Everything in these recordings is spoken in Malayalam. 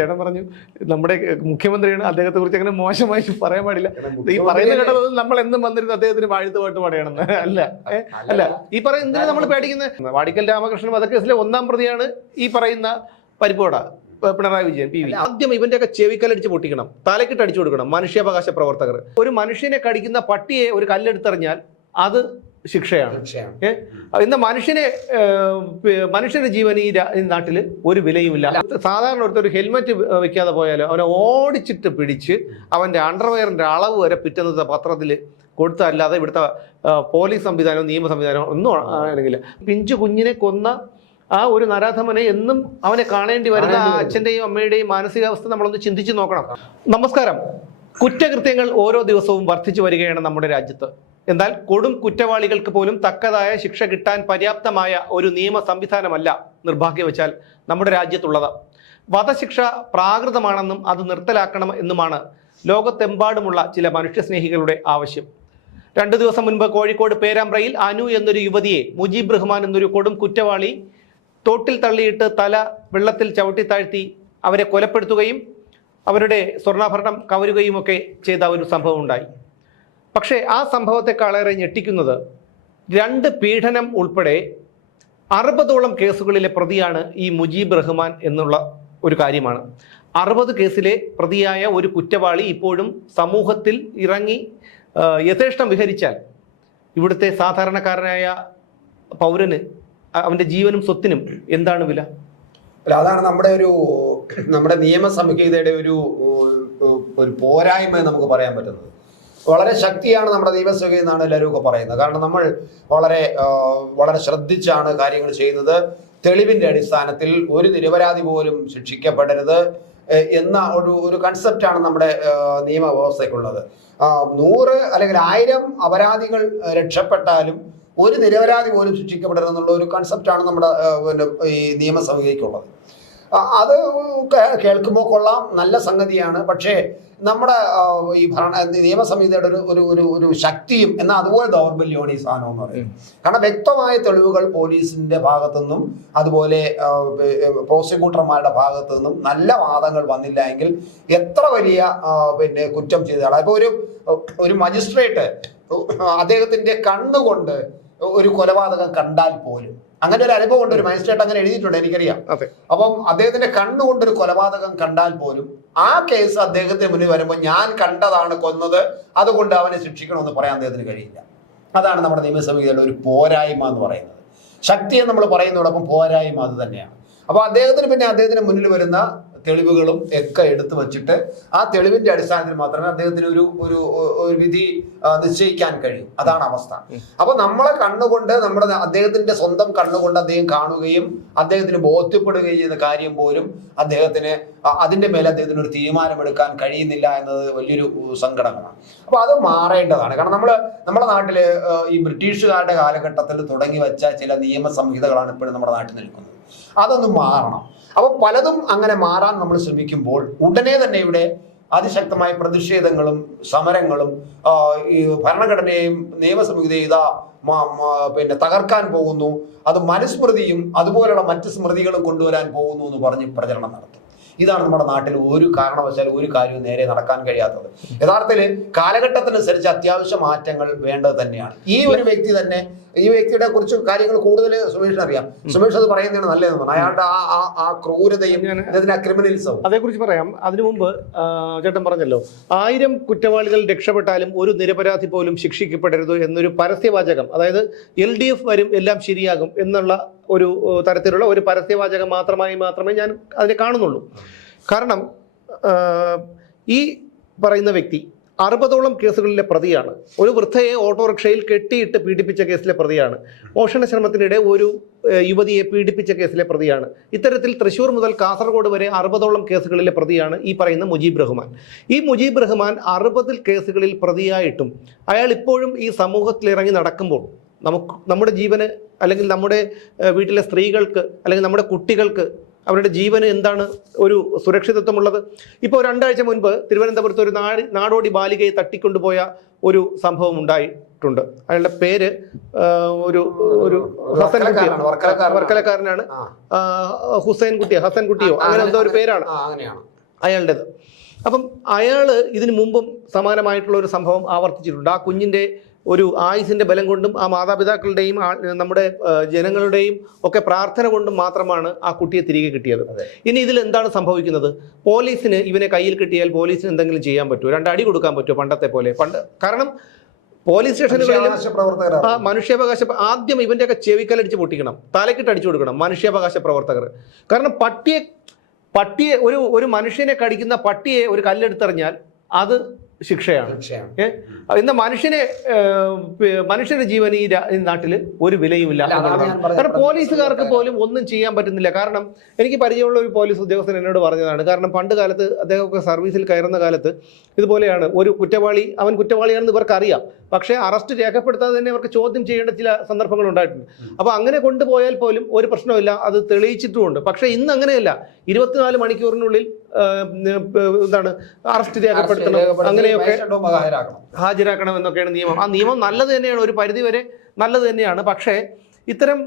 ചേട്ടൻ പറഞ്ഞു നമ്മുടെ മുഖ്യമന്ത്രിയാണ് അദ്ദേഹത്തെ കുറിച്ച് അങ്ങനെ മോശമായി പറയാൻ പാടില്ല. ഈ പറയുന്ന കേട്ടത് നമ്മൾ എന്നും വന്നിരുന്ന അദ്ദേഹത്തിന് വാഴ്ത്തുപാട്ട് പാടണമെന്ന് അല്ല അല്ല ഈ പറയുന്ന എന്തിനാ നമ്മൾ പേടിക്കുന്നത് വാടിക്കൽ രാമകൃഷ്ണൻ വധക്കേസിലെ ഒന്നാം പ്രതിയാണ് ഈ പറയുന്ന പരിപ്പോട പിണറായി വിജയൻ പി വി. ആദ്യം ഇവന്റെ ഒക്കെ ചെവിക്കലടിച്ച് പൊട്ടിക്കണം തലക്കിട്ട് അടിച്ചു കൊടുക്കണം മനുഷ്യാവകാശ പ്രവർത്തകർ. ഒരു മനുഷ്യനെ കടിക്കുന്ന പട്ടിയെ ഒരു കല്ലെടുത്തെറിഞ്ഞാൽ അത് ശിക്ഷയാണ്. ഏഹ്? ഇന്ന് മനുഷ്യനെ മനുഷ്യന്റെ ജീവൻ ഈ നാട്ടിൽ ഒരു വിലയുമില്ല. സാധാരണ ഒരുത്തർ ഒരു ഹെൽമെറ്റ് വെക്കാതെ പോയാലോ അവനെ ഓടിച്ചിട്ട് പിടിച്ച് അവന്റെ അണ്ടർവെയറിന്റെ അളവ് വരെ പിറ്റുന്നത് പത്രത്തിൽ കൊടുത്തല്ലാതെ ഇവിടുത്തെ പോലീസ് സംവിധാനവും നിയമ സംവിധാനവും ഒന്നും ആണെങ്കിൽ പിഞ്ചു കുഞ്ഞിനെ കൊന്ന ആ ഒരു നരാധമനെ എന്നും അവനെ കാണേണ്ടി വരുന്ന അച്ഛന്റെയും അമ്മയുടെയും മാനസികാവസ്ഥ നമ്മളൊന്ന് ചിന്തിച്ച് നോക്കണം. നമസ്കാരം. കുറ്റകൃത്യങ്ങൾ ഓരോ ദിവസവും വർദ്ധിച്ചു വരികയാണ് നമ്മുടെ രാജ്യത്ത്. എന്നാൽ കൊടും കുറ്റവാളികൾക്ക് പോലും തക്കതായ ശിക്ഷ കിട്ടാൻ പര്യാപ്തമായ ഒരു നിയമ സംവിധാനമല്ല നിർഭാഗ്യവശാൽ നമ്മുടെ രാജ്യത്തുള്ളത്. വധശിക്ഷ പ്രാകൃതമാണെന്നും അത് നിർത്തലാക്കണം എന്നുമാണ് ലോകത്തെമ്പാടുമുള്ള ചില മനുഷ്യസ്നേഹികളുടെ ആവശ്യം. രണ്ടു ദിവസം മുൻപ് കോഴിക്കോട് പേരാമ്പ്രയിൽ അനു എന്നൊരു യുവതിയെ മുജീബ് റഹ്മാൻ എന്നൊരു കൊടും കുറ്റവാളി തോട്ടിൽ തള്ളിയിട്ട് തല വെള്ളത്തിൽ ചവിട്ടി താഴ്ത്തി അവരെ കൊലപ്പെടുത്തുകയും അവരുടെ സ്വർണാഭരണം കവരുകയും ഒക്കെ ചെയ്ത ഒരു സംഭവം ഉണ്ടായി. പക്ഷേ ആ സംഭവത്തെക്കാളേറെ ഞെട്ടിക്കുന്നത് രണ്ട് പീഡനം ഉൾപ്പെടെ അറുപതോളം കേസുകളിലെ പ്രതിയാണ് ഈ മുജീബ് റഹ്മാൻ എന്നുള്ള ഒരു കാര്യമാണ്. അറുപത് കേസിലെ പ്രതിയായ ഒരു കുറ്റവാളി ഇപ്പോഴും സമൂഹത്തിൽ ഇറങ്ങി യഥേഷ്ടം വിഹരിച്ചാൽ ഇവിടുത്തെ സാധാരണക്കാരനായ പൗരന് അവന്റെ ജീവനും സ്വത്തിനും എന്താണ് വില? അല്ല അതാണ് നമ്മുടെ ഒരു നമ്മുടെ നിയമസംഹിതയുടെ ഒരു ഒരു പോരായ്മ നമുക്ക് പറയാൻ പറ്റുന്നത്. വളരെ ശക്തിയാണ് നമ്മുടെ നിയമസംഹിത എന്നാണ് എല്ലാവരും ഒക്കെ പറയുന്നത്. കാരണം നമ്മൾ വളരെ വളരെ ശ്രദ്ധിച്ചാണ് കാര്യങ്ങൾ ചെയ്യുന്നത്. തെളിവിന്റെ അടിസ്ഥാനത്തിൽ ഒരു നിരപരാധി പോലും ശിക്ഷിക്കപ്പെടരുത് എന്ന ഒരു ഒരു കൺസെപ്റ്റാണ് നമ്മുടെ നിയമവ്യവസ്ഥയ്ക്കുള്ളത്. നൂറ് അല്ലെങ്കിൽ ആയിരം അപരാധികൾ രക്ഷപ്പെട്ടാലും ഒരു നിരപരാധി പോലും ശിക്ഷിക്കപ്പെടരുതെന്നുള്ള ഒരു കൺസെപ്റ്റാണ് നമ്മുടെ ഈ നിയമസംഹിതയ്ക്കുള്ളത് ആ, അത് കേൾക്കുമ്പോൾ കൊള്ളാം. നല്ല സംഗതിയാണ്. പക്ഷേ നമ്മുടെ ഈ ഭരണ നിയമസംഹിതയുടെ ഒരു ഒരു ഒരു ഒരു ശക്തിയും എന്നാൽ അതുപോലെ ദൗർബല്യമാണ് ഈ സാധനം എന്ന് പറയുന്നത്. കാരണം വ്യക്തമായ തെളിവുകൾ പോലീസിന്റെ ഭാഗത്തുനിന്നും അതുപോലെ പ്രോസിക്യൂട്ടർമാരുടെ ഭാഗത്തു നിന്നും നല്ല വാദങ്ങൾ വന്നില്ല എങ്കിൽ എത്ര വലിയ പിന്നെ കുറ്റം ചെയ്തതാണ് ഇപ്പൊ ഒരു ഒരു മജിസ്ട്രേറ്റ് അദ്ദേഹത്തിന്റെ കണ്ണുകൊണ്ട് ഒരു കൊലപാതകം കണ്ടാൽ പോലും. അങ്ങനെ ഒരു അനുഭവം ഉണ്ട്. ഒരു മജിസ്ട്രേറ്റ് അങ്ങനെ എഴുതിയിട്ടുണ്ട് എനിക്കറിയാം. അപ്പം അദ്ദേഹത്തിന്റെ കണ്ണുകൊണ്ട് ഒരു കൊലപാതകം കണ്ടാൽ പോലും ആ കേസ് അദ്ദേഹത്തിന് മുന്നിൽ വരുമ്പോൾ ഞാൻ കണ്ടതാണ് കൊന്നത് അതുകൊണ്ട് അവനെ ശിക്ഷിക്കണമെന്ന് പറയാൻ അദ്ദേഹത്തിന് കഴിയില്ല. അതാണ് നമ്മുടെ നിയമസഭയുടെ ഒരു പോരായ്മ എന്ന് പറയുന്നത്. ശക്തിയെ നമ്മൾ പറയുന്നതോടൊപ്പം പോരായ്മ അത് തന്നെയാണ്. അപ്പോൾ അദ്ദേഹത്തിന് പിന്നെ അദ്ദേഹത്തിന് മുന്നിൽ വരുന്ന തെളിവുകളും ഒക്കെ എടുത്തു വച്ചിട്ട് ആ തെളിവിന്റെ അടിസ്ഥാനത്തിൽ മാത്രമേ അദ്ദേഹത്തിന് ഒരു ഒരു ഒരു വിധി നിശ്ചയിക്കാൻ കഴിയൂ. അതാണ് അവസ്ഥ. അപ്പൊ നമ്മളെ കണ്ണുകൊണ്ട് നമ്മുടെ അദ്ദേഹത്തിന്റെ സ്വന്തം കണ്ണുകൊണ്ട് അദ്ദേഹം കാണുകയും അദ്ദേഹത്തിന് ബോധ്യപ്പെടുകയും ചെയ്യുന്ന കാര്യം പോലും അദ്ദേഹത്തിന് അതിന്റെ മേലെ അദ്ദേഹത്തിന് ഒരു തീരുമാനമെടുക്കാൻ കഴിയുന്നില്ല എന്നത് വലിയൊരു സങ്കടമാണ്. അപ്പൊ അത് മാറേണ്ടതാണ്. കാരണം നമ്മൾ നമ്മുടെ നാട്ടിൽ ഈ ബ്രിട്ടീഷുകാരുടെ കാലഘട്ടത്തിൽ തുടങ്ങി വെച്ച ചില നിയമ സംഹിതകളാണ് ഇപ്പോഴും നമ്മുടെ നാട്ടിൽ നിൽക്കുന്നത്. അതൊന്ന് മാറണം. അപ്പൊ പലതും അങ്ങനെ മാറാൻ നമ്മൾ ശ്രമിക്കുമ്പോൾ ഉടനെ തന്നെ ഇവിടെ അതിശക്തമായ പ്രതിഷേധങ്ങളും സമരങ്ങളും ഈ ഭരണഘടനയും നിയമസംഹിതയും ഇതാ പിന്നെ തകർക്കാൻ പോകുന്നു. അത് മനുസ്മൃതിയും അതുപോലെയുള്ള മറ്റ് സ്മൃതികളും കൊണ്ടുവരാൻ പോകുന്നു എന്ന് പറഞ്ഞ് പ്രചരണം നടത്തും. ഇതാണ് നമ്മുടെ നാട്ടിൽ ഒരു കാരണവശാൽ ഒരു കാര്യവും നേരെ നടക്കാൻ കഴിയാത്തത്. യഥാർത്ഥത്തിൽ കാലഘട്ടത്തിനനുസരിച്ച് അത്യാവശ്യ മാറ്റങ്ങൾ വേണ്ടത് തന്നെയാണ്. ഈ ഒരു വ്യക്തി തന്നെ ഈ വ്യക്തിയുടെ കുറിച്ച് കാര്യങ്ങൾ കൂടുതൽ സുമേഷിന് അറിയാം. സുമേഷ് അത് പറയുന്നതാണ് നല്ലതെന്ന് പറഞ്ഞു. അയാളുടെ ആ ആ- ആ ക്രൂരതയും ഇതിന്റെ ക്രിമിനലിസവും അതേക്കുറിച്ച് പറയാം. അതിനു മുമ്പ് ചേട്ടൻ പറഞ്ഞല്ലോ ആയിരം കുറ്റവാളികൾ രക്ഷപ്പെട്ടാലും ഒരു നിരപരാധി പോലും ശിക്ഷിക്കപ്പെടരുത് എന്നൊരു പരസ്യവാചകം അതായത് എൽ ഡി എഫ് വരും എല്ലാം ശരിയാകും എന്നുള്ള ഒരു തരത്തിലുള്ള ഒരു പരസ്യവാചകം മാത്രമായി മാത്രമേ ഞാൻ അതിനെ കാണുന്നുള്ളൂ. കാരണം ഈ പറയുന്ന വ്യക്തി അറുപതോളം കേസുകളിലെ പ്രതിയാണ്. ഒരു വൃദ്ധയെ ഓട്ടോറിക്ഷയിൽ കെട്ടിയിട്ട് പീഡിപ്പിച്ച കേസിലെ പ്രതിയാണ്. മോഷണ ശ്രമത്തിനിടെ ഒരു യുവതിയെ പീഡിപ്പിച്ച കേസിലെ പ്രതിയാണ്. ഇത്തരത്തിൽ തൃശൂർ മുതൽ കാസർഗോഡ് വരെ അറുപതോളം കേസുകളിലെ പ്രതിയാണ് ഈ പറയുന്ന മുജീബ് റഹ്മാൻ. ഈ മുജീബ് റഹ്മാൻ അറുപതിൽ കേസുകളിൽ പ്രതിയായിട്ടും അയാൾ ഇപ്പോഴും ഈ സമൂഹത്തിൽ ഇറങ്ങി നടക്കുമ്പോൾ നമുക്ക് നമ്മുടെ ജീവന് അല്ലെങ്കിൽ നമ്മുടെ വീട്ടിലെ സ്ത്രീകൾക്ക് അല്ലെങ്കിൽ നമ്മുടെ കുട്ടികൾക്ക് അവരുടെ ജീവന് എന്താണ് ഒരു സുരക്ഷിതത്വമുള്ളത്? ഇപ്പോൾ രണ്ടാഴ്ച മുൻപ് തിരുവനന്തപുരത്ത് ഒരു നാടി നാടോടി ബാലികയെ തട്ടിക്കൊണ്ടുപോയ ഒരു സംഭവം ഉണ്ടായിട്ടുണ്ട്. അയാളുടെ പേര് ഒരു ഒരു ഹസൻ വർക്കലക്കാരനാണ്, ഹുസൈൻ കുട്ടിയോ? ഹസൻ കുട്ടിയോ? അങ്ങനെ എന്തോ ഒരു പേരാണ്. അയാളുടേത്. അപ്പം അയാൾ ഇതിനു മുമ്പും സമാനമായിട്ടുള്ള ഒരു സംഭവം ആവർത്തിച്ചിട്ടുണ്ട്. ആ കുഞ്ഞിന്റെ ഒരു ആയുസിന്റെ ബലം കൊണ്ടും ആ മാതാപിതാക്കളുടെയും നമ്മുടെ ജനങ്ങളുടെയും ഒക്കെ പ്രാർത്ഥന കൊണ്ടും മാത്രമാണ് ആ കുട്ടിയെ തിരികെ കിട്ടിയത്. ഇനി ഇതിൽ എന്താണ് സംഭവിക്കുന്നത്? പോലീസിന് ഇവനെ കയ്യിൽ കിട്ടിയാൽ പോലീസിന് എന്തെങ്കിലും ചെയ്യാൻ പറ്റുമോ? രണ്ടടി കൊടുക്കാൻ പറ്റുമോ പണ്ടത്തെ പോലെ? പണ്ട് കാരണം പോലീസ് സ്റ്റേഷനുകളിലും മനുഷ്യാവകാശ പ്രവർത്തകരാണ്. ആ മനുഷ്യാവകാശ ആദ്യം ഇവന്റെയൊക്കെ ചെവിക്കലടിച്ച് പൊട്ടിക്കണം. തലക്കിട്ട് അടിച്ചു കൊടുക്കണം മനുഷ്യാവകാശ പ്രവർത്തകർ. കാരണം പട്ടിയെ പട്ടിയെ ഒരു ഒരു മനുഷ്യനെ കടിക്കുന്ന പട്ടിയെ ഒരു കല്ലെടുത്തെറിഞ്ഞാൽ അത് ശിക്ഷയാണ്? ഇന്ന് മനുഷ്യനെ മനുഷ്യന്റെ ജീവൻ ഈ നാട്ടിൽ ഒരു വിലയുമില്ല. കാരണം പോലീസുകാർക്ക് പോലും ഒന്നും ചെയ്യാൻ പറ്റുന്നില്ല. കാരണം എനിക്ക് പരിചയമുള്ള ഒരു പോലീസ് ഉദ്യോഗസ്ഥൻ എന്നോട് പറഞ്ഞതാണ്. കാരണം പണ്ട് കാലത്ത് അദ്ദേഹമൊക്കെ സർവീസിൽ കയറുന്ന കാലത്ത് ഇതുപോലെയാണ്. ഒരു കുറ്റവാളി അവൻ കുറ്റവാളിയാണെന്ന് ഇവർക്ക് അറിയാം പക്ഷേ അറസ്റ്റ് രേഖപ്പെടുത്താതെ തന്നെ അവർക്ക് ചോദ്യം ചെയ്യേണ്ട ചില സന്ദർഭങ്ങൾ ഉണ്ടായിട്ടുണ്ട്. അപ്പോൾ അങ്ങനെ കൊണ്ടുപോയാൽ പോലും ഒരു പ്രശ്നമില്ല അത് തെളിയിച്ചിട്ടുമുണ്ട്. പക്ഷേ ഇന്ന് അങ്ങനെയല്ല. ഇരുപത്തിനാല് മണിക്കൂറിനുള്ളിൽ എന്താണ് അറസ്റ്റ് രേഖപ്പെടുത്തണം. അങ്ങനെയൊക്കെ ഹാജരാക്കണം ഹാജരാക്കണം എന്നൊക്കെയാണ് നിയമം. ആ നിയമം നല്ലത് തന്നെയാണ്. ഒരു പരിധി വരെ നല്ലത് തന്നെയാണ്. പക്ഷേ ഇത്തരം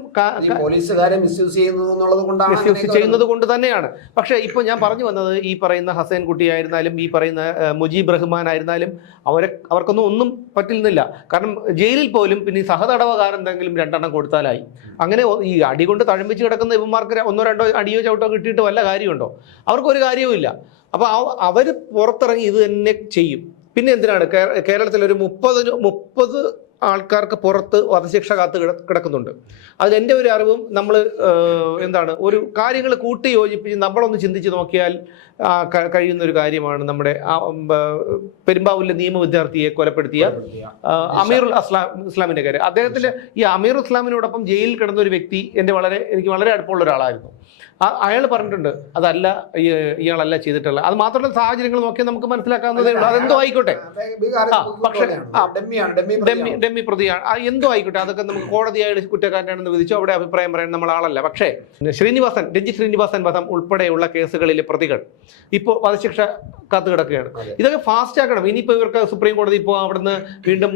പോലീസുകാരെ മിസ്യൂസ് ചെയ്യുന്നു എന്നുള്ളത് കൊണ്ടാണ് മിസ്യൂസ് ചെയ്യുന്നത് കൊണ്ട് തന്നെയാണ്. പക്ഷേ ഇപ്പോൾ ഞാൻ പറഞ്ഞു വന്നത് ഈ പറയുന്ന ഹസൻ കുട്ടി ആയിരുന്നാലും ഈ പറയുന്ന മുജീബ് റഹ്മാൻ ആയിരുന്നാലും അവരെ അവർക്കൊന്നും ഒന്നും പറ്റുന്നില്ല കാരണം ജയിലിൽ പോലും പിന്നെ ഈ സഹതടവുകാരെന്തെങ്കിലും രണ്ടെണ്ണം കൊടുത്താലായി. അങ്ങനെ ഈ അടി കൊണ്ട് തഴമ്പിച്ച് കിടക്കുന്ന ഇവന്മാർക്ക് ഒന്നോ രണ്ടോ അടിയോ ചവിട്ടോ കിട്ടിയിട്ട് വല്ല കാര്യമുണ്ടോ? അവർക്കൊരു കാര്യവുമില്ല. അപ്പോൾ അവർ പുറത്തിറങ്ങി ഇത് തന്നെ ചെയ്യും. പിന്നെ എന്തിനാണ്? കേരളത്തിൽ ഒരു മുപ്പത് മുപ്പത് ആൾക്കാർക്ക് പുറത്ത് വധശിക്ഷ കാത്ത് കിട- കിടക്കുന്നുണ്ട്. അതിൽ എന്റെ ഒരു അറിവും നമ്മൾ എന്താണ് ഒരു കാര്യങ്ങൾ കൂട്ടി യോജിപ്പിച്ച് നമ്മളൊന്ന് ചിന്തിച്ച് നോക്കിയാൽ കഴിയുന്ന ഒരു കാര്യമാണ് നമ്മുടെ പെരുമ്പാവൂരിലെ നിയമ വിദ്യാർത്ഥിയെ കൊലപ്പെടുത്തിയ അമീറുൽ അസ്ലാം ഇസ്ലാമിന്റെ കാര്യം. അദ്ദേഹത്തിന്റെ ഈ അമീർ ഇസ്ലാമിനോടൊപ്പം ജയിലിൽ കിടന്ന ഒരു വ്യക്തി എന്റെ വളരെ എനിക്ക് വളരെ അടുപ്പമുള്ള ഒരാളായിരുന്നു. അയാൾ പറഞ്ഞിട്ടുണ്ട് അതല്ല ഇയാളല്ല ചെയ്തിട്ടുള്ള. അത് മാത്രമല്ല സാഹചര്യങ്ങൾ നോക്കിയാൽ നമുക്ക് മനസ്സിലാക്കാവുന്നതേ ഉള്ളൂ. അതെന്തോ ആയിക്കോട്ടെ. പക്ഷേ, ഡെമ്മി പ്രതിയാണ്. എന്തോ ആയിക്കോട്ടെ. അതൊക്കെ നമുക്ക് കോടതി ആയിട്ട് കുറ്റക്കാരനാണെന്ന് വിധിച്ചു. അവിടെ അഭിപ്രായം പറയാൻ നമ്മൾ ആളല്ല. പക്ഷേ ശ്രീനിവാസൻ രഞ്ജി ശ്രീനിവാസൻ വധം ഉൾപ്പെടെയുള്ള കേസുകളിലെ പ്രതികൾ ഇപ്പോൾ വധശിക്ഷ കാത്തു കിടക്കുകയാണ്. ഇതൊക്കെ ഫാസ്റ്റ് ആക്കണം. ഇനിയിപ്പോൾ ഇവർക്ക് സുപ്രീം കോടതി ഇപ്പോൾ അവിടുന്ന് വീണ്ടും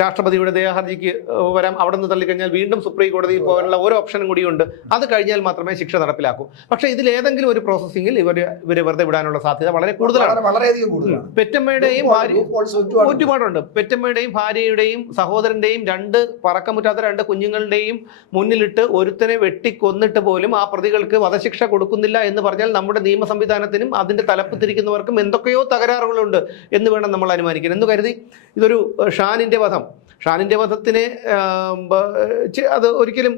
രാഷ്ട്രപതിയുടെ ദയാഹർജിക്ക് വരാം. അവിടെ നിന്ന് തള്ളിക്കഴിഞ്ഞാൽ വീണ്ടും സുപ്രീം കോടതിയിൽ പോകാനുള്ള ഒരു ഓപ്ഷനും കൂടിയുണ്ട്. അത് കഴിഞ്ഞാൽ മാത്രമേ ശിക്ഷ നടപ്പിലാക്കൂ. പക്ഷേ ഇതിൽ ഏതെങ്കിലും ഒരു പ്രോസസ്സിംഗിൽ ഇവർ ഇവരെ വെറുതെ വിടാനുള്ള സാധ്യത വളരെ കൂടുതലാണ്. പെറ്റമ്മയുടെയും ഒരുപാടുണ്ട്. പെറ്റമ്മയുടെയും ഭാര്യയുടെയും സഹോദരന്റെയും രണ്ട് പറക്കമുറ്റാത്ത രണ്ട് കുഞ്ഞുങ്ങളുടെയും മുന്നിലിട്ട് ഒരുത്തനെ വെട്ടിക്കൊന്നിട്ട് പോലും ആ പ്രതികൾക്ക് വധശിക്ഷ കൊടുക്കുന്നില്ല എന്ന് പറഞ്ഞാൽ നമ്മുടെ നിയമ സംവിധാനത്തിനും അതിന്റെ തലപ്പത്തിരിക്കുന്നവർക്കും എന്തൊക്കെയോ തകരാറുകളുണ്ട് എന്ന് വേണം നമ്മൾ അനുമാനിക്കാൻ. എന്ന് കരുതി? ഇതൊരു ഏഹ്, ഷാനിന്റെ വധം. ഷാനിന്റെ വധത്തിന് അത് ഒരിക്കലും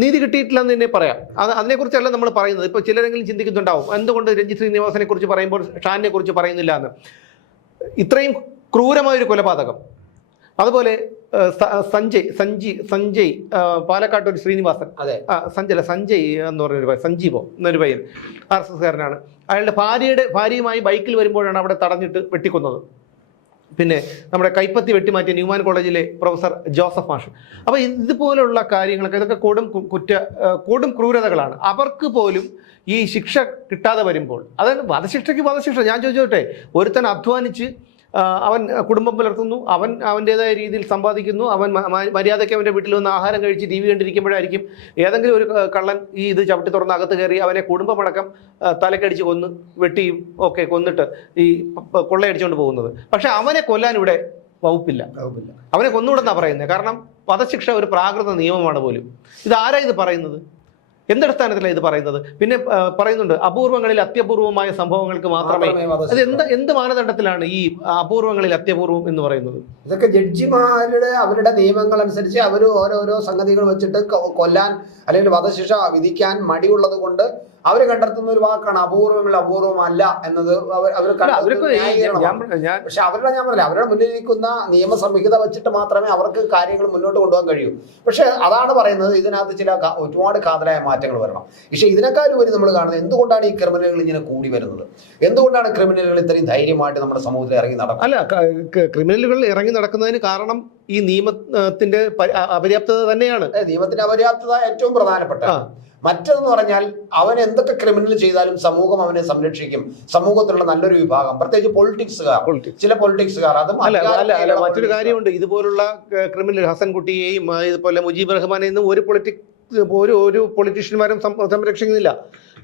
നീതി കിട്ടിയിട്ടില്ലെന്ന് തന്നെ പറയാം. അത് അതിനെക്കുറിച്ചല്ല നമ്മൾ പറയുന്നത്. ഇപ്പോൾ ചിലരെങ്കിലും ചിന്തിക്കുന്നുണ്ടാവും എന്തുകൊണ്ട് രഞ്ജിത് ശ്രീനിവാസനെ കുറിച്ച് പറയുമ്പോൾ ഷാനിനെ കുറിച്ച് പറയുന്നില്ല എന്ന്. ഇത്രയും ക്രൂരമായൊരു കൊലപാതകം. അതുപോലെ സഞ്ജയ് സഞ്ജി സഞ്ജയ് പാലക്കാട്ട് ഒരു ശ്രീനിവാസൻ. അതെ. അല്ല സഞ്ജയ് എന്ന് പറഞ്ഞൊരു പയ്യൻ സഞ്ജീവോ എന്നൊരു പയ്യൻ ആർ എസ് എസ്കാരനാണ്. അയാളുടെ ഭാര്യയുടെ ഭാര്യയുമായി ബൈക്കിൽ വരുമ്പോഴാണ് അവിടെ തടഞ്ഞിട്ട് വെട്ടിക്കൊന്നത്. പിന്നെ നമ്മുടെ കൈപ്പത്തി വെട്ടിമാറ്റിയ ന്യൂമാൻ കോളേജിലെ പ്രൊഫസർ ജോസഫ് മാഷ്. അപ്പോൾ ഇതുപോലുള്ള കാര്യങ്ങളൊക്കെ ഇതൊക്കെ കൊടും കുറ്റ കൊടും ക്രൂരതകളാണ്. അവർക്ക് പോലും ഈ ശിക്ഷ കിട്ടാതെ വരുമ്പോൾ അതായത് വധശിക്ഷയ്ക്ക് വധശിക്ഷ ഞാൻ ചോദിച്ചോട്ടെ ഒരുത്തൻ അധ്വാനിച്ച് അവൻ കുടുംബം പുലർത്തുന്നു. അവൻ അവന്റേതായ രീതിയിൽ സമ്പാദിക്കുന്നു. അവൻ മര്യാദയ്ക്ക് അവന്റെ വീട്ടിൽ വന്ന് ആഹാരം കഴിച്ച് ടി വി കണ്ടിരിക്കുമ്പോഴായിരിക്കും ഏതെങ്കിലും ഒരു കള്ളൻ ഈ ഇത് ചവിട്ടി തുറന്ന് അകത്ത് കയറി അവനെ കുടുംബമടക്കം തലക്കടിച്ച് കൊന്ന് വെട്ടിയും ഒക്കെ കൊന്നിട്ട് ഈ കൊള്ളയടിച്ചുകൊണ്ട് പോകുന്നത്. പക്ഷെ അവനെ കൊല്ലാൻ ഇവിടെ വകുപ്പില്ല. അവനെ കൊന്നുകൂടെന്നാണ് പറയുന്നത് കാരണം വധശിക്ഷ ഒരു പ്രാകൃത നിയമമാണ് പോലും. ഇത് ആരാ ഇത് പറയുന്നത്? എന്തടിസ്ഥാനത്തിലാണ് ഇത് പറയുന്നത്? പിന്നെ പറയുന്നുണ്ട് അപൂർവങ്ങളിൽ അത്യപൂർവമായ സംഭവങ്ങൾക്ക് മാത്രമേ അത് എന്ത് എന്ത് മാനദണ്ഡത്തിലാണ് ഈ അപൂർവങ്ങളിൽ അത്യപൂർവം എന്ന് പറയുന്നത്? ഇതൊക്കെ ജഡ്ജിമാരുടെ അവരുടെ നിയമങ്ങൾ അനുസരിച്ച് അവർ ഓരോരോ സംഗതികൾ വെച്ചിട്ട് കൊല്ലാൻ അല്ലെങ്കിൽ വധശിക്ഷ വിധിക്കാൻ മടിയുള്ളത് കൊണ്ട് അവർ കണ്ടെത്തുന്ന ഒരു വാക്കാണ് അപൂർവങ്ങൾ അപൂർവമല്ല എന്നത് അവർ പക്ഷെ അവരുടെ ഞാൻ പറഞ്ഞില്ല അവരുടെ മുന്നിൽ നിൽക്കുന്ന നിയമസംഹിത വെച്ചിട്ട് മാത്രമേ അവർക്ക് കാര്യങ്ങൾ മുന്നോട്ട് കൊണ്ടുപോകാൻ കഴിയൂ. പക്ഷെ അതാണ് പറയുന്നത് ഇതിനകത്ത് ചില ഒരുപാട് കാതലായ മാറ്റങ്ങൾ വരണം. പക്ഷെ ഇതിനേക്കാൾ ഉപരി നമ്മൾ കാണുന്നത് എന്തുകൊണ്ടാണ് ഈ ക്രിമിനലുകൾ ഇങ്ങനെ കൂടി വരുന്നത്? എന്തുകൊണ്ടാണ് ക്രിമിനലുകൾ ഇത്രയും ധൈര്യമായിട്ട് നമ്മുടെ സമൂഹത്തിൽ ഇറങ്ങി നടക്കുന്നത്? അല്ല ക്രിമിനലുകൾ ഇറങ്ങി നടക്കുന്നതിന് കാരണം ഈ നിയമത്തിന്റെ അപര്യാപ്തത തന്നെയാണ്. നിയമത്തിന്റെ അപര്യാപ്തത ഏറ്റവും പ്രധാനപ്പെട്ട ആ. മറ്റതെന്ന് പറഞ്ഞാൽ അവൻ എന്തൊക്കെ ക്രിമിനൽ ചെയ്താലും സമൂഹം അവനെ സംരക്ഷിക്കും. സമൂഹത്തിലുള്ള നല്ലൊരു വിഭാഗം. പ്രത്യേകിച്ച് പൊളിറ്റിക്സുകാർ. ചില പൊളിറ്റിക്സുകാർ അതും മറ്റൊരു കാര്യമുണ്ട്. ഇതുപോലുള്ള ക്രിമിനൽ ഹസൻകുട്ടിയെയും ഇതുപോലെ മുജീബ് റഹ്മാനെയും ഒരു പൊളിറ്റിക് ഒരു ഒരു പൊളിറ്റീഷ്യന്മാരും സംരക്ഷിക്കുന്നില്ല.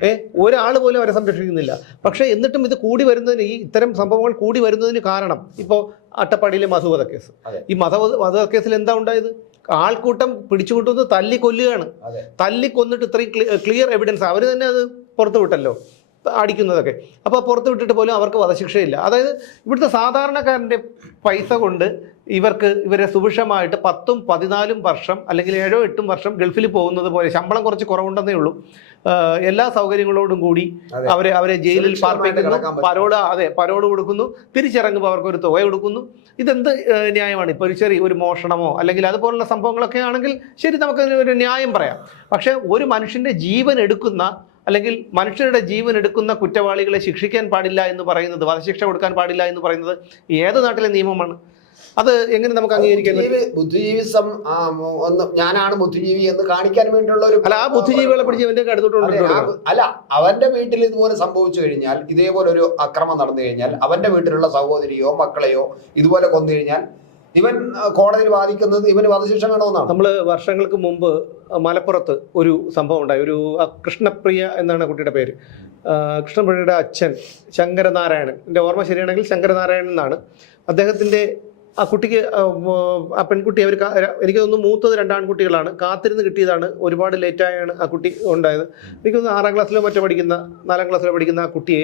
ഏഹ് ഒരാൾ പോലും അവരെ സംരക്ഷിക്കുന്നില്ല. പക്ഷേ എന്നിട്ടും ഇത് കൂടി വരുന്നതിന് ഈ ഇത്തരം സംഭവങ്ങൾ കൂടി വരുന്നതിന് കാരണം ഇപ്പോൾ അട്ടപ്പാടിയിലെ മധുവധ കേസ് ഈ മധവ മധുവധ കേസിൽ എന്താ ഉണ്ടായത്? ആൾക്കൂട്ടം പിടിച്ചുകൊണ്ടുവന്ന് തല്ലി കൊല്ലുകയാണ്. തല്ലി കൊന്നിട്ട് ഇത്രയും ക്ലിയർ എവിഡൻസ് അവർ തന്നെ അത് പുറത്തു വിട്ടല്ലോ. അടിക്കുന്നതൊക്കെ. അപ്പോൾ പുറത്ത് വിട്ടിട്ട് പോലും അവർക്ക് വധശിക്ഷയില്ല. അതായത് ഇവിടുത്തെ സാധാരണക്കാരന്റെ പൈസ കൊണ്ട് ഇവർക്ക് ഇവരെ സുഭിക്ഷമായിട്ട് പത്തും പതിനാലും വർഷം അല്ലെങ്കിൽ ഏഴോ എട്ടും വർഷം ഗൾഫിൽ പോകുന്നത് പോലെ ശമ്പളം കുറച്ച് കുറവുണ്ടെന്നേ ഉള്ളൂ. എല്ലാ സൗകര്യങ്ങളോടും കൂടി അവരെ അവരെ ജയിലിൽ പാർപ്പിക്കുന്നു. പരോട് അതെ പരോട് കൊടുക്കുന്നു. തിരിച്ചിറങ്ങുമ്പോൾ അവർക്ക് ഒരു തുക കൊടുക്കുന്നു. ഇതെന്ത് ന്യായമാണ്? ഇപ്പോൾ ഒരു ചെറിയ ഒരു മോഷണമോ അല്ലെങ്കിൽ അതുപോലുള്ള സംഭവങ്ങളൊക്കെ ആണെങ്കിൽ ശരി നമുക്ക് ഒരു ന്യായം പറയാം. പക്ഷേ ഒരു മനുഷ്യന്റെ ജീവൻ എടുക്കുന്ന അല്ലെങ്കിൽ മനുഷ്യരുടെ ജീവൻ എടുക്കുന്ന കുറ്റവാളികളെ ശിക്ഷിക്കാൻ പാടില്ല എന്ന് പറയുന്നത് വധശിക്ഷ കൊടുക്കാൻ പാടില്ല എന്ന് പറയുന്നത് ഏത് നാട്ടിലെ നിയമമാണ്? അത് എങ്ങനെ നമുക്ക് അംഗീകരിക്കാൻ ബുദ്ധിജീവി ഞാനാണ് ബുദ്ധിജീവി എന്ന് കാണിക്കാൻ വേണ്ടിയുള്ള ഒരു അല്ല ആ ബുദ്ധിജീവികളെ പിടിച്ച് അടുത്തോട്ട് അല്ല അവന്റെ വീട്ടിൽ ഇതുപോലെ സംഭവിച്ചു കഴിഞ്ഞാൽ ഇതേപോലെ ഒരു അക്രമം നടന്നു കഴിഞ്ഞാൽ അവന്റെ വീട്ടിലുള്ള സഹോദരിയോ മക്കളെയോ ഇതുപോലെ കൊന്നു കഴിഞ്ഞാൽ ഇവൻ കോടതിയിൽ വാദിക്കുന്നത് ഇവന് വധശിക്ഷ വേണമെന്നാണ്. നമ്മൾ വർഷങ്ങൾക്ക് മുമ്പ് മലപ്പുറത്ത് ഒരു സംഭവം ഉണ്ടായി. ഒരു കൃഷ്ണപ്രിയ എന്നാണ് കുട്ടിയുടെ പേര്. കൃഷ്ണപ്രിയയുടെ അച്ഛൻ ശങ്കരനാരായണൻ. എന്റെ ഓർമ്മ ശരിയാണെങ്കിൽ ശങ്കരനാരായണൻ എന്നാണ്. അദ്ദേഹത്തിന്റെ ആ കുട്ടിക്ക് ആ, പെൺകുട്ടി അവർ എനിക്ക് തോന്നുന്നു മൂത്തത് രണ്ടാൺകുട്ടികളാണ്. കാത്തിരുന്ന് കിട്ടിയതാണ്. ഒരുപാട് ലേറ്റായാണ് ആ കുട്ടി ഉണ്ടായത്. എനിക്ക് തോന്നുന്നു ആറാം ക്ലാസ്സിലോ മറ്റോ പഠിക്കുന്ന നാലാം ക്ലാസ്സിലോ പഠിക്കുന്ന ആ കുട്ടിയെ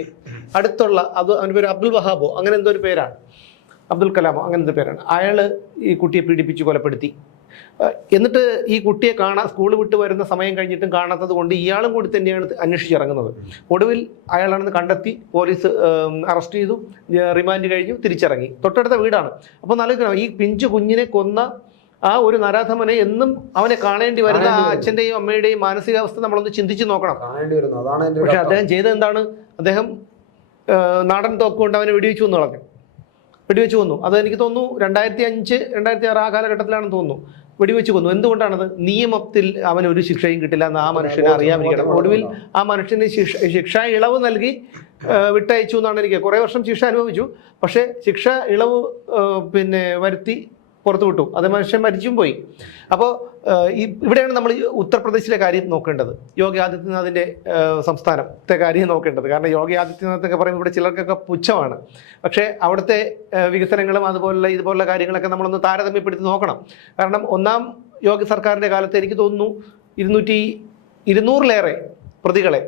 അടുത്തുള്ള അത് അവന്റെ പേര് അബ്ദുൽ വഹാബോ. അങ്ങനെ എന്തോ ഒരു പേരാണ്. അബ്ദുൽ കലാമോ. അങ്ങനത്തെ പേരാണ്. അയാൾ ഈ കുട്ടിയെ പീഡിപ്പിച്ച് കൊലപ്പെടുത്തി. എന്നിട്ട് ഈ കുട്ടിയെ കാണാൻ സ്കൂൾ വിട്ട് വരുന്ന സമയം കഴിഞ്ഞിട്ടും കാണാത്തത് കൊണ്ട് ഇയാളും കൂടി തന്നെയാണ് അന്വേഷിച്ചിറങ്ങുന്നത് ഒടുവിൽ അയാളാണെന്ന് കണ്ടെത്തി പോലീസ് അറസ്റ്റ് ചെയ്തു റിമാൻഡ് കഴിഞ്ഞു തിരിച്ചിറങ്ങി. തൊട്ടടുത്ത വീടാണ്. അപ്പോൾ നല്ല ഈ പിഞ്ചു കുഞ്ഞിനെ കൊന്ന ആ ഒരു നരാധമനെ എന്നും അവനെ കാണേണ്ടി വരുന്ന ആ അച്ഛന്റെയും അച്ഛന്റെയും അമ്മയുടെയും മാനസികാവസ്ഥ നമ്മളൊന്ന് ചിന്തിച്ച് നോക്കണം. പക്ഷെ അദ്ദേഹം ചെയ്തത് എന്താണ് അദ്ദേഹം നാടൻ തോക്ക് കൊണ്ട് അവനെ വെടിവെച്ചു എന്ന് പറഞ്ഞു. വെടിവെച്ച് വന്നു. അത് എനിക്ക് തോന്നുന്നു രണ്ടായിരത്തി അഞ്ച് രണ്ടായിരത്തി ആറ് ആ കാലഘട്ടത്തിലാണെന്ന് തോന്നുന്നു. വെടിവെച്ച് കൊന്നു. എന്തുകൊണ്ടാണത്? നിയമത്തിൽ അവന് ഒരു ശിക്ഷയും കിട്ടില്ല എന്ന് ആ മനുഷ്യനെ അറിയാമിരിക്കണം ഒടുവിൽ ആ മനുഷ്യന് ശിക്ഷ ശിക്ഷ ഇളവ് നൽകി വിട്ടയച്ചു എന്നാണ് എനിക്ക്. കുറേ വർഷം ശിക്ഷ അനുഭവിച്ചു. പക്ഷേ ശിക്ഷ ഇളവ് പിന്നെ വരുത്തി പുറത്തു വിട്ടു. അത് മനുഷ്യൻ മരിച്ചും പോയി. അപ്പോൾ ഇവിടെയാണ് നമ്മൾ ഉത്തർപ്രദേശിലെ കാര്യം നോക്കേണ്ടത്. യോഗി ആദിത്യനാഥിന്റെ സംസ്ഥാനത്തെ കാര്യം നോക്കേണ്ടത്. കാരണം യോഗി ആദിത്യനാഥ് ഒക്കെ പറയുമ്പോൾ ഇവിടെ ചിലർക്കൊക്കെ പുച്ഛമാണ്. പക്ഷേ അവിടുത്തെ വികസനങ്ങളും അതുപോലുള്ള ഇതുപോലുള്ള കാര്യങ്ങളൊക്കെ നമ്മളൊന്ന് താരതമ്യപ്പെടുത്തി നോക്കണം. കാരണം ഒന്നാം യോഗി സർക്കാരിന്റെ കാലത്ത് എനിക്ക് തോന്നുന്നു ഇരുന്നൂറ്റി ഇരുന്നൂറിലേറെ പ്രതികളെ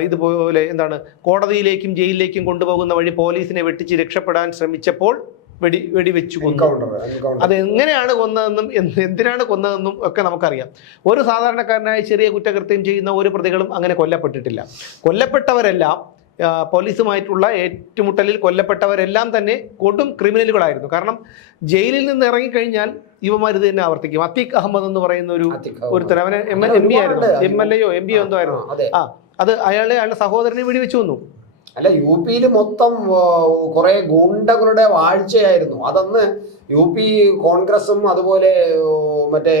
ഇതുപോലെ എന്താണ് കോടതിയിലേക്കും ജയിലിലേക്കും കൊണ്ടുപോകുന്ന വഴി പോലീസിനെ വെട്ടിച്ച് രക്ഷപ്പെടാൻ ശ്രമിച്ചപ്പോൾ വെടി വെടിവെച്ചു കൊന്നു. അത് എങ്ങനെയാണ് കൊന്നതെന്നും എന്ത് എന്തിനാണ് കൊന്നതെന്നും ഒക്കെ നമുക്കറിയാം. ഒരു സാധാരണക്കാരനായ ചെറിയ കുറ്റകൃത്യം ചെയ്യുന്ന ഒരു പ്രതികളും അങ്ങനെ കൊല്ലപ്പെട്ടിട്ടില്ല. കൊല്ലപ്പെട്ടവരെല്ലാം പോലീസുമായിട്ടുള്ള ഏറ്റുമുട്ടലിൽ കൊല്ലപ്പെട്ടവരെല്ലാം തന്നെ കൊടും ക്രിമിനലുകളായിരുന്നു. കാരണം ജയിലിൽ നിന്ന് ഇറങ്ങിക്കഴിഞ്ഞാൽ ഇവമാർ ഇത് തന്നെ ആവർത്തിക്കും. അത്തീഖ് അഹമ്മദ് എന്ന് പറയുന്ന ഒരു. ഒരുത്തൻ അവനെ എം എൽ എം പി ആയിരുന്നു. എം എൽ എയോ എം പി എന്തോ ആയിരുന്നു. ആ അത്. അയാളെ അയാളുടെ സഹോദരനെ വെടിവെച്ചു വന്നു അല്ല യു പിയിൽ മൊത്തം കുറെ ഗുണ്ടകളുടെ വാഴ്ചയായിരുന്നു. അതന്ന് യു പി കോൺഗ്രസും അതുപോലെ മറ്റേ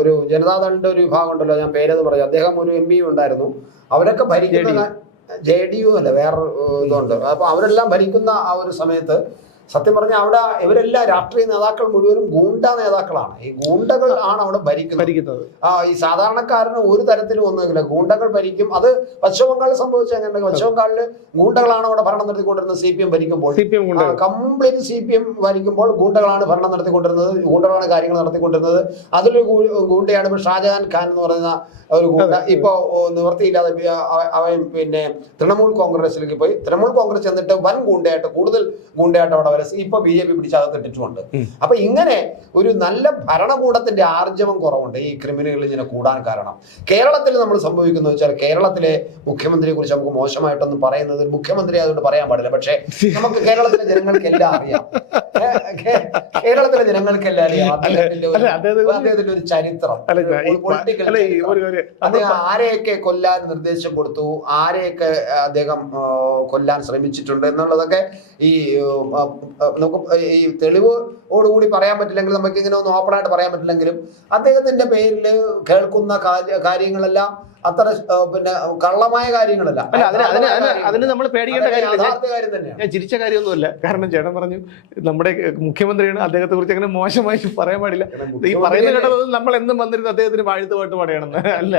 ഒരു ജനതാദളിന്റെ ഒരു വിഭാഗം ഉണ്ടല്ലോ ഞാൻ പേരത് പറഞ്ഞു അദ്ദേഹം ഒരു എം പി ഉണ്ടായിരുന്നു. അവരൊക്കെ ഭരിക്കുന്ന ജെ ഡി യു. അല്ല വേറെ ഇതുണ്ട്. അപ്പൊ അവരെല്ലാം ഭരിക്കുന്ന ആ ഒരു സമയത്ത് സത്യം പറഞ്ഞാൽ അവിടെ ഇവരെല്ലാം രാഷ്ട്രീയ നേതാക്കൾ മുഴുവനും ഗൂണ്ട നേതാക്കളാണ്. ഈ ഗൂണ്ടകൾ ആണ് അവിടെ ഭരിക്കുന്നത്. ആ ഈ സാധാരണക്കാരന് ഒരു തരത്തിലും ഒന്നുമില്ല. ഗൂണ്ടകൾ ഭരിക്കും. അത് പശ്ചിമ ബംഗാളിൽ സംഭവിച്ച എങ്ങനെ പശ്ചിമ ബംഗാളിൽ ഗൂണ്ടകളാണ് അവിടെ ഭരണം നടത്തിക്കൊണ്ടിരുന്നത്. സി പി എം ഭരിക്കുമ്പോൾ. കംപ്ലീറ്റ് സി പി എം ഭരിക്കുമ്പോൾ ഗൂണ്ടകളാണ് ഭരണം നടത്തിക്കൊണ്ടിരുന്നത്. ഗൂണ്ടകളാണ് കാര്യങ്ങൾ നടത്തിക്കൊണ്ടിരുന്നത്. അതിലൊരു ഗൂണ്ടയാണ് ഇപ്പൊ ഷാജഹാൻ ഖാൻ എന്ന് പറയുന്ന ഒരു ഗൂണ്ട. ഇപ്പൊ നിവർത്തിയില്ലാതെ നിവൃത്തിയില്ലാതെ അവൻ പിന്നെ തൃണമൂൽ കോൺഗ്രസിലേക്ക് പോയി. തൃണമൂൽ കോൺഗ്രസ് എന്നിട്ട് വൻ ഗൂണ്ടയായിട്ട് കൂടുതൽ ഗൂണ്ടയായിട്ട് അവിടെ വരെ ഇപ്പൊ ബി ജെ പി പിടിച്ചകത്തിട്ടിട്ടുണ്ട് ഉം. അപ്പൊ ഇങ്ങനെ ഒരു നല്ല ഭരണകൂടത്തിന്റെ ആർജവം കുറവുണ്ട് ഈ ക്രിമിനലുകൾ ഇങ്ങനെ കൂടാൻ കാരണം. കേരളത്തിൽ നമ്മൾ സംഭവിക്കുന്നത് വെച്ചാൽ കേരളത്തിലെ മുഖ്യമന്ത്രിയെ കുറിച്ച് നമുക്ക് മോശമായിട്ടൊന്നും പറയുന്നത് മുഖ്യമന്ത്രി അതുകൊണ്ട് പറയാൻ പാടില്ല. പക്ഷേ നമുക്ക് കേരളത്തിലെ ജനങ്ങൾക്ക് എല്ലാം അറിയാം. കേരളത്തിലെ ജനങ്ങൾക്ക് എല്ലാം അറിയാം. അദ്ദേഹത്തിന്റെ ഒരു- ചരിത്രം. അദ്ദേഹം ആരെയൊക്കെ കൊല്ലാൻ നിർദ്ദേശം കൊടുത്തു ആരെയൊക്കെ അദ്ദേഹം കൊല്ലാൻ ശ്രമിച്ചിട്ടുണ്ട് എന്നുള്ളതൊക്കെ ഈ നമുക്ക് ഈ തെളിവോടുകൂടി പറയാൻ പറ്റില്ലെങ്കിൽ നമുക്ക് ഇങ്ങനെ ഓപ്പൺ ആയിട്ട് പറയാൻ പറ്റില്ലെങ്കിലും അദ്ദേഹത്തിന്റെ പേരിൽ കേൾക്കുന്ന കാര്യ- കാര്യങ്ങളെല്ലാം അത്ര പിന്നെ കള്ളമായ കാര്യങ്ങളല്ല. അല്ല അതിന് അതിന് അതിന് നമ്മൾ പേടിക്കേണ്ട കാര്യമില്ല. ഞാൻ ചിരിച്ച കാര്യമൊന്നുമല്ല. കാരണം ചേട്ടൻ പറഞ്ഞു നമ്മുടെ മുഖ്യമന്ത്രിയാണ് അദ്ദേഹത്തെ കുറിച്ച് അങ്ങനെ മോശമായി പറയാൻ പാടില്ല. ഈ പറയുന്ന കേട്ടത് നമ്മൾ എന്നും വന്നിരുന്നു അദ്ദേഹത്തിന് വാഴുത്തു പാട്ട് പാടുകയാണെന്ന് അല്ല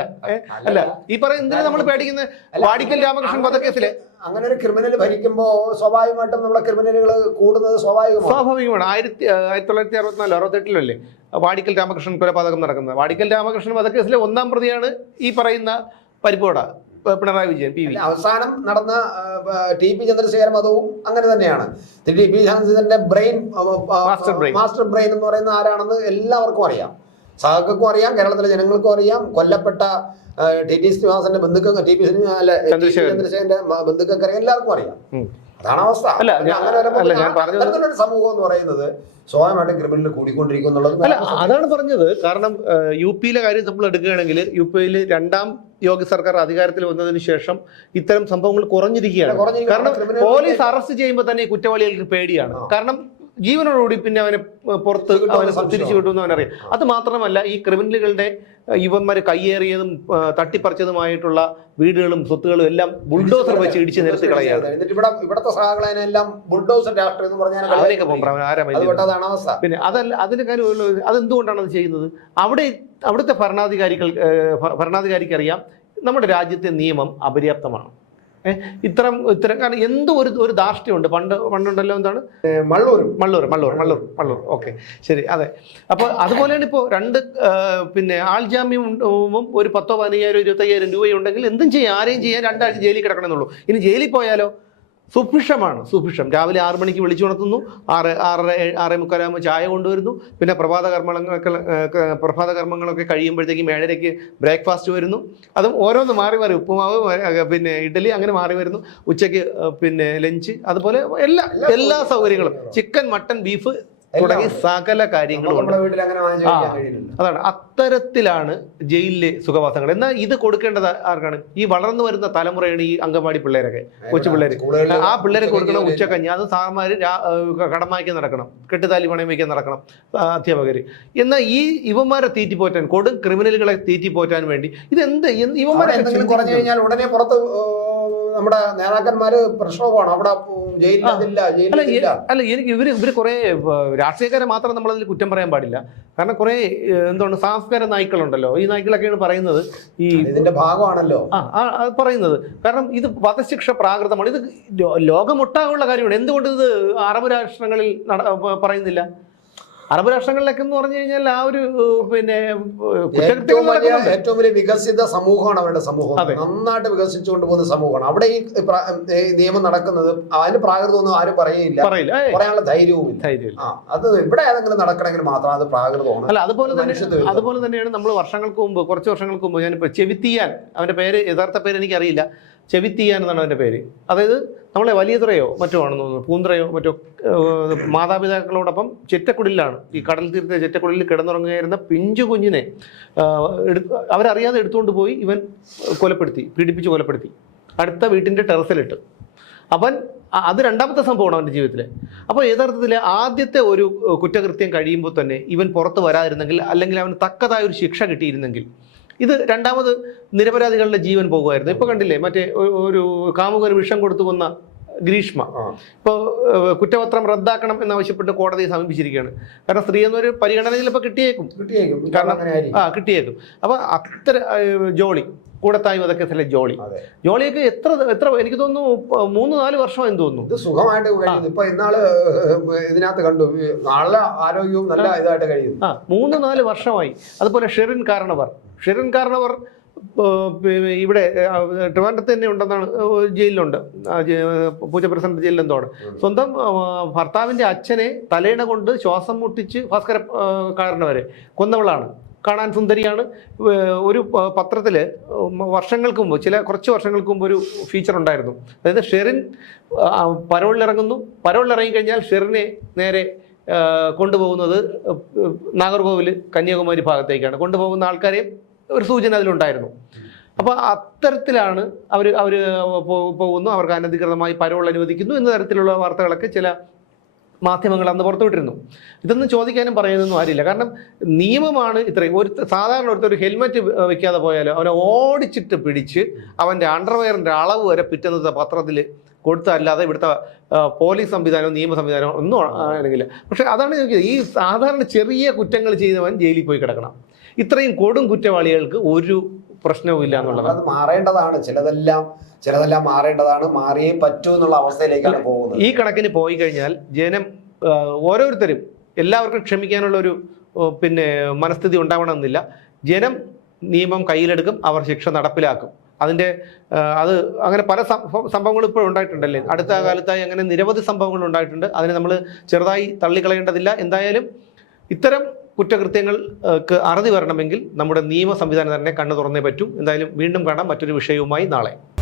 അല്ല ഈ പറയുന്ന എന്തിനാ നമ്മൾ പേടിക്കുന്നത് വാടിക്കൽ രാമകൃഷ്ണൻ വധക്കേസിലെ. അങ്ങനെ ഒരു ക്രിമിനൽ ഭരിക്കുമ്പോൾ സ്വാഭാവികമായിട്ടും നമ്മളെ ക്രിമിനലുകൾ കൂടുന്നത് സ്വാഭാവികമാണ്. സ്വാഭാവികമാണ്. ആയിരത്തി ആയിരത്തി തൊള്ളായിരത്തി അറുപത്തിനാല് അറുപത്തെട്ടിലല്ലേ? വാടിക്കൽ രാമകൃഷ്ണൻ കൊലപാതകം നടക്കുന്നത്. വാടിക്കൽ രാമകൃഷ്ണൻ വധക്കേസിലെ ഒന്നാം പ്രതിയാണ് ഈ പറയുന്ന പരിപ്പോട പിണറായി വിജയൻ പി വി. അവസാനം നടന്ന ടി പി ചന്ദ്രശേഖര മതവും അങ്ങനെ തന്നെയാണ്. ടി പി ചന്ദ്രശേഖരന്റെ ബ്രെയിൻ. മാസ്റ്റർ ബ്രെയിൻ എന്ന് പറയുന്ന ആരാണെന്ന് എല്ലാവർക്കും അറിയാം. സഹകർക്കും അറിയാം കേരളത്തിലെ ജനങ്ങൾക്കും അറിയാം കൊല്ലപ്പെട്ട ടി ടി ശ്രീനിവാസന്റെ ബന്ധുക്കൾ ടി പി പി. ചന്ദ്രശേഖരന്റെ ബന്ധുക്കൾക്ക് അറിയാം എല്ലാവർക്കും അറിയാം. അതാണ് അവസ്ഥ അങ്ങനെ സമൂഹം എന്ന് പറയുന്നത് സ്വാഭാവികമായിട്ടും ക്രിമിനൽ കൂടിക്കൊണ്ടിരിക്കും എന്നുള്ളത് അല്ല അതാണ് പറഞ്ഞത് കാരണം യു പിയിലെ കാര്യം നമ്മൾ എടുക്കുകയാണെങ്കിൽ യു പിയിൽ രണ്ടാം യോഗി സർക്കാർ അധികാരത്തിൽ വന്നതിന് ശേഷം ഇത്തരം സംഭവങ്ങൾ കുറഞ്ഞിരിക്കുകയാണ്. കാരണം പോലീസ് അറസ്റ്റ് ചെയ്യുമ്പോൾ തന്നെ കുറ്റവാളികൾക്ക് പേടിയാണ്. കാരണം ജീവനോടുകൂടി പിന്നെ അവനെ പുറത്ത് അവനെ. തിരിച്ചു കിട്ടുമെന്ന് അവനറിയാം. അത് മാത്രമല്ല ഈ ക്രിമിനലുകളുടെ ഇവന്മാർ കയ്യേറിയതും തട്ടിപ്പറിച്ചതുമായിട്ടുള്ള വീടുകളും സ്വത്തുകളും എല്ലാം ബുൾഡോസർ വെച്ച് ഇടിച്ച് നിരത്തി കളയാണ് ഇവിടത്തെ സഹാക്കളതിനെല്ലാം ബുൾഡോസർ രാഷ്ട്രീയം എന്ന് പറഞ്ഞാൽ അവരെയൊക്കെ ആരാ പിന്നെ അതല്ല അതിന് കാര്യം അതെന്തുകൊണ്ടാണ് അത് ചെയ്യുന്നത്? അവിടെ അവിടുത്തെ ഭരണാധികാരികൾ ഭരണാധികാരിക്കറിയാം ഭരണാധികാരിക്ക് അറിയാം നമ്മുടെ രാജ്യത്തെ നിയമം അപര്യാപ്തമാണ്. ഇത്തരം ഇത്തരം കാരണം എന്തോ ഒരു ഒരു ധാർഷ്ട്യമുണ്ട്? പണ്ട് പണ്ടുണ്ടല്ലോ എന്താണ്? മള്ളൂർ മള്ളൂർ മള്ളൂർ മള്ളൂർ മള്ളൂർ. ഓക്കെ ശരി അതെ. അപ്പോൾ അതുപോലെയാണ് ഇപ്പോൾ രണ്ട് പിന്നെ ആൾജാമ്യം ഉം ഒരു പത്തോ പതിനയ്യായിരം ഇരുപത്തയ്യായിരം രൂപയുണ്ടെങ്കിൽ എന്തും ചെയ്യാം. ആരെയും ചെയ്യാൻ രണ്ടാഴ്ച ജയിലിൽ കിടക്കണമെന്നുള്ളൂ. ഇനി ജയിലിൽ പോയാലോ? സുഭിക്ഷമാണ് സുഭിക്ഷം. രാവിലെ ആറു മണിക്ക് വിളിച്ചു ഉണർത്തുന്നു. ആറ് ആറര ആറേ മുക്കാലാകുമ്പോൾ ചായ കൊണ്ടുവരുന്നു. പിന്നെ പ്രഭാത കർമ്മങ്ങളൊക്കെ പ്രഭാത കർമ്മങ്ങളൊക്കെ കഴിയുമ്പോഴത്തേക്കും ഏഴരയ്ക്ക് ബ്രേക്ക്ഫാസ്റ്റ് വരുന്നു. അതും ഓരോന്ന് മാറി മാറി. ഉപ്പുമാവ് പിന്നെ ഇഡലി അങ്ങനെ മാറി വരുന്നു. ഉച്ചയ്ക്ക് പിന്നെ ലഞ്ച്. അതുപോലെ എല്ലാ എല്ലാ സൗകര്യങ്ങളും. ചിക്കൻ മട്ടൻ ബീഫ് തുടങ്ങി സകല കാര്യങ്ങളും അതാണ്. അത്തരത്തിലാണ് ജയിലിലെ സുഖവാസങ്ങൾ. എന്നാൽ ഇത് കൊടുക്കേണ്ടത് ആർക്കാണ്? ഈ വളർന്നു വരുന്ന തലമുറയാണ് ഈ അംഗൻവാടി പിള്ളേരൊക്കെ കൊച്ചു പിള്ളേര്. ആ പിള്ളേരെ കൊടുക്കണം ഉച്ചക്കഞ്ഞി. അത് സാർമാര് രാ- ഏഹ് കടം വാങ്ങിക്കാൻ നടക്കണം കെട്ടുതാലി പണയം വയ്ക്കാൻ നടക്കണം അധ്യാപകർ അധ്യാപകര്. എന്നാൽ ഈ ഇവന്മാരെ തീറ്റിപ്പോറ്റാൻ കൊടും ക്രിമിനലുകളെ തീറ്റിപ്പോറ്റാൻ വേണ്ടി ഇത് എന്ത് ഇവന്മാരെ എന്തെങ്കിലും കുറഞ്ഞു കഴിഞ്ഞാൽ ഉടനെ പുറത്ത് നമ്മുടെ നേതാക്കന്മാര് പ്രശ്നമാണ് അവിടെ അല്ല ജയിലില്ല അല്ല എനിക്ക് ഇവർ ഇവർ കുറെ രാഷ്ട്രീയക്കാരെ മാത്രം നമ്മളതിൽ കുറ്റം പറയാൻ പാടില്ല. കാരണം കുറെ എന്താണ് സാംസ്കാര നായ്ക്കളുണ്ടല്ലോ. ഈ നായ്ക്കളൊക്കെയാണ് പറയുന്നത് ഈ ഇതിന്റെ ഭാഗമാണല്ലോ. ആ പറയുന്നത്. കാരണം ഇത് വധശിക്ഷ പ്രാകൃതമാണ്. ഇത് ലോകമൊട്ടാകുള്ള കാര്യമാണ്. എന്തുകൊണ്ട് ഇത് അറബ് രാഷ്ട്രങ്ങളിൽ പറയുന്നില്ല? അറബ് രാഷ്ട്രങ്ങളിലൊക്കെ എന്ന് പറഞ്ഞു കഴിഞ്ഞാൽ ആ ഒരു പിന്നെ ഏറ്റവും വലിയ ഏറ്റവും വലിയ വികസിത സമൂഹമാണ് അവരുടെ സമൂഹം. നന്നായിട്ട് വികസിച്ചു കൊണ്ടുപോകുന്ന സമൂഹമാണ്. അവിടെ ഈ നിയമം നടക്കുന്നത് അതിന് പ്രാകൃതമൊന്നും ആരും പറയുകയില്ല പറയാനുള്ള ധൈര്യവും ഇല്ല അത് ഇവിടെ ഏതെങ്കിലും നടക്കണമെങ്കിൽ മാത്രം അത് പ്രാകൃതമാണ്. അല്ല അതുപോലെ തന്നെ അതുപോലെ തന്നെയാണ് നമ്മൾ വർഷങ്ങൾക്ക് മുമ്പ് കുറച്ച് വർഷങ്ങൾക്ക് മുമ്പ് ഞാനിപ്പോൾ ചെവിത്തിയാൻ അവന്റെ പേര് യഥാർത്ഥ പേര് എനിക്കറിയില്ല. ചെവിത്തിയാൻ എന്നാണ് അതിന്റെ പേര്. അതായത് നമ്മളെ വലിയ തുറയോ മറ്റോ ആണെന്ന് തോന്നുന്നു. പൂന്തറയോ മറ്റോ മാതാപിതാക്കളോടൊപ്പം ചെറ്റക്കുടിലാണ്. ഈ കടൽ തീരത്തെ ചെറ്റക്കുടലിൽ കിടന്നുറങ്ങുകയായിരുന്ന പിഞ്ചു കുഞ്ഞിനെ അവരറിയാതെ എടുത്തുകൊണ്ട് പോയി ഇവൻ കൊലപ്പെടുത്തി പീഡിപ്പിച്ച് കൊലപ്പെടുത്തി. അടുത്ത വീട്ടിന്റെ ടെറസിലിട്ട്. അവൻ അത് രണ്ടാമത്തെ സംഭവമാണ് അവന്റെ ജീവിതത്തിൽ അപ്പോൾ യഥാർത്ഥത്തിൽ ആദ്യത്തെ ഒരു കുറ്റകൃത്യം കഴിയുമ്പോൾ തന്നെ ഇവൻ പുറത്ത് വരാതിരുന്നെങ്കിൽ അല്ലെങ്കിൽ അവന് തക്കതായ ഒരു ശിക്ഷ കിട്ടിയിരുന്നെങ്കിൽ ഇത് രണ്ടാമത് നിരപരാധികളുടെ ജീവൻ പോകുമായിരുന്നു. ഇപ്പൊ കണ്ടില്ലേ മറ്റേ ഒരു കാമുകന് വിഷം കൊടുത്തു കൊന്ന ഗ്രീഷ്മ. ഇപ്പോൾ കുറ്റപത്രം റദ്ദാക്കണം എന്നാവശ്യപ്പെട്ട് കോടതിയെ സമീപിച്ചിരിക്കുകയാണ്. കാരണം സ്ത്രീ എന്നൊരു പരിഗണന ചിലപ്പോൾ കിട്ടിയേക്കും. കിട്ടിയേക്കും. കാരണം- ആ കിട്ടിയേക്കും. അപ്പോൾ അത്ര ജോളി കൂടത്തായി വധക്കേസിലെ ജോളി. ജോളിയൊക്കെ എത്ര എത്ര എനിക്ക് തോന്നുന്നു മൂന്ന് നാല് വർഷം എന്ന് തോന്നുന്നു സുഖമായിട്ട് കഴിയുന്നു ഇപ്പൊ ഇന്നാൾ ഇതിനകത്ത് കണ്ടു. നല്ല ആരോഗ്യവും നല്ല ഇതായിട്ട് കഴിയുന്നു ആ മൂന്ന് നാല് വർഷമായി. അതുപോലെ ഷെറിൻ കാരണവർ. ഷെറിൻ കാരണവർ ഇവിടെ ട്രിവാൻഡ്രത്ത് തന്നെ ഉണ്ടെന്നാണ് ജയിലിലുണ്ട്. പൂജ പ്രസിഡന്റ് ജയിലിൽ എന്തോ സ്വന്തം ഭർത്താവിന്റെ അച്ഛനെ തലേണ കൊണ്ട് ശ്വാസം മുട്ടിച്ച് ഭാസ്കര കാരണവരെ കൊന്നവളാണ്. കാണാൻ സുന്ദരിയാണ്. ഒരു പത്രത്തിൽ വർഷങ്ങൾക്ക് മുമ്പ് ചില കുറച്ച് വർഷങ്ങൾക്ക് മുമ്പ് ഒരു ഫീച്ചർ ഉണ്ടായിരുന്നു. അതായത് ഷെറിൻ പരോളിലിറങ്ങുന്നു. പരോളിലിറങ്ങി കഴിഞ്ഞാൽ ഷെറിനെ നേരെ കൊണ്ടുപോകുന്നത് നാഗർകോവിൽ കന്യാകുമാരി ഭാഗത്തേക്കാണ്. കൊണ്ടുപോകുന്ന ആൾക്കാരെയും ഒരു സൂചന അതിലുണ്ടായിരുന്നു. അപ്പോൾ അത്തരത്തിലാണ് അവർ അവർ പോകുന്നു. അവർക്ക് അനധികൃതമായി പരോൾ അനുവദിക്കുന്നു എന്ന തരത്തിലുള്ള വാർത്തകളൊക്കെ ചില മാധ്യമങ്ങൾ അന്ന് പുറത്തുവിട്ടിരുന്നു. ഇതൊന്നും ചോദിക്കാനും പറയുന്നൊന്നും ആരില്ല. കാരണം നിയമമാണ് ഇത്രയും. ഒരു സാധാരണ ഒരുത്തർ ഒരു ഹെൽമെറ്റ് വെക്കാതെ പോയാലോ അവനെ ഓടിച്ചിട്ട് പിടിച്ച് അവന്റെ അണ്ടർവെയറിന്റെ അളവ് വരെ പിറ്റുന്നത് പത്രത്തിൽ കൊടുത്തല്ലാതെ ഇവിടുത്തെ പോലീസ് സംവിധാനവും നിയമ സംവിധാനവും ഒന്നും ആണെങ്കിൽ. പക്ഷെ അതാണ് ചോദിക്കുന്നത്. ഈ സാധാരണ ചെറിയ കുറ്റങ്ങൾ ചെയ്തവൻ ജയിലിൽ പോയി കിടക്കണം. ഇത്രയും കൊടും കുറ്റവാളികൾക്ക് ഒരു പ്രശ്നവും ഇല്ല എന്നുള്ളത് അത് മാറേണ്ടതാണ്. ചിലതെല്ലാം ചിലതെല്ലാം മാറേണ്ടതാണ്. മാറിയേ പറ്റൂ എന്നുള്ള അവസ്ഥയിലേക്കാണ് പോകുന്നത്. ഈ കണക്കിന് പോയി കഴിഞ്ഞാൽ ജനം ഓരോരുത്തരും എല്ലാവർക്കും ക്ഷമിക്കാനുള്ള ഒരു പിന്നെ മനസ്ഥിതി ഉണ്ടാവണമെന്നില്ല. ജനം നിയമം കയ്യിലെടുക്കും അവർ ശിക്ഷ നടപ്പിലാക്കും. അതിന്റെ അത് അങ്ങനെ പല സംഭവ- സംഭവങ്ങളും ഇപ്പോൾ ഉണ്ടായിട്ടുണ്ടല്ലേ? അടുത്ത കാലത്തായി അങ്ങനെ നിരവധി സംഭവങ്ങൾ ഉണ്ടായിട്ടുണ്ട്. അതിനെ നമ്മൾ ചെറുതായി തള്ളിക്കളയേണ്ടതില്ല. എന്തായാലും ഇത്തരം കുറ്റകൃത്യങ്ങൾക്ക് അറുതി വരണമെങ്കിൽ നമ്മുടെ നിയമ സംവിധാനം തന്നെ കണ്ണു തുറന്നേ പറ്റൂ. എന്തായാലും വീണ്ടും കാണാം. മറ്റൊരു വിഷയവുമായി നാളെ.